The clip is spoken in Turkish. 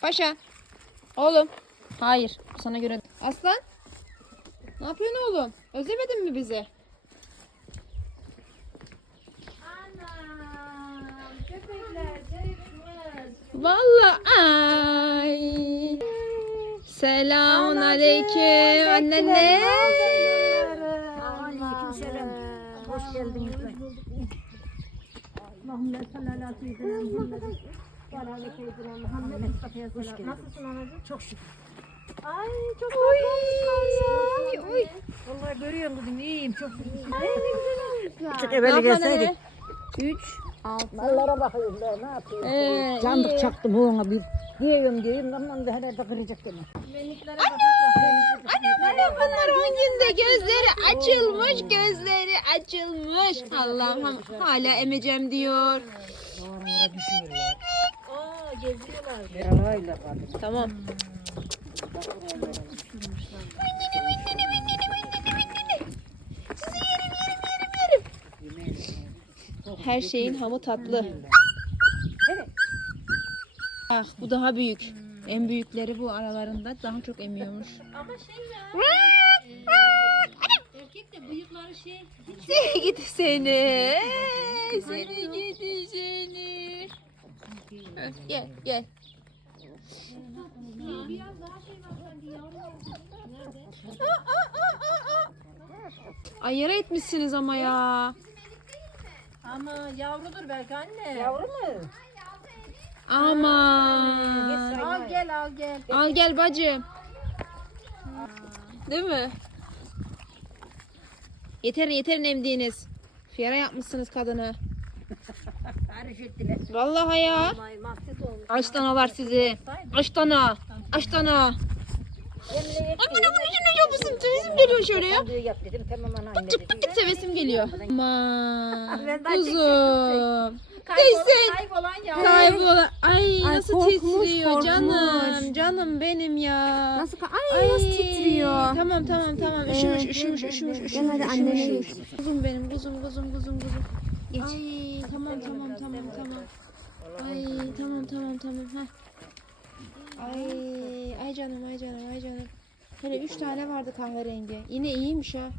Paşa. Oğlum. Hayır. Sana göre. Aslan. Ne yapıyorsun oğlum? Özlemedin mi bizi? Anam köpekler çıkmaz. Vallahi ay. Selamun aleyküm annene. Aleyküm selam. Hoş geldiniz. Ala seyyidina Muhammed. Ve seyyidina Muhammed. Mustafa'ya. Nasılsın anacığım? Çok şükür. Ay çok Oy, tatlı oy. Vallahi görüyorum dedim iyiyim çok şükür. Ay ne güzel olmuşlar. Çık Ne evvel gelseydik. Üç, altı. Mallara bakıyorum ben ne yapayım. Ee, Candık iyi. çaktım ona bir. Diyorum diyorum ondan da herhalde kıracak gene. Benliklere bakak bakayım. Anne anne bunlar on günde gözleri açılmış, gözleri açılmış. Allah'ım hala emeceğim diyor. Aa geziyorlar. Yarayla kaldım. Tamam. Her şeyin hamı tatlı. Ah bu daha büyük. En büyükleri bu aralarında daha çok emiyormuş. Ama şey ya. Erkek de bıyıkları şey. Seni gidi seni. Seni seni. Öf, Gel? Ay yara etmişsiniz ama ya. Ama yavrudur belki anne. Yavru mu? Aman. Al gel al gel. Al gel bacım. Değil mi? Yeter yeter emdiğiniz. Fiyara yapmışsınız kadını. Tarif ettiler. Vallahi ya. Ay mahset olmuş. Aç danalar sizi. Aç dana. Aç dana. Emre Ay bu ne bu ne ne yapıyorsun? Sevesim geliyor şöyle ya. Diyor yap dedim tamam anne sevesim geliyor. Aman. Ben daha Kuzum. Teyze. kaybolan yavru. Kaybola. Ay, nasıl korkmuş, titriyor korkmuş. canım. Canım benim ya. Nasıl ay, nasıl titriyor? Tamam tamam tamam. Üşümüş üşümüş üşümüş üşümüş. Gel hadi annene üşümüş. Kuzum benim kuzum kuzum kuzum kuzum. Ay tamam tamam tamam tamam. Ay tamam tamam tamam. Heh. Ay ay canım ay canım ay canım. Hele üç tane vardı kahverengi. Yine iyiymiş ha.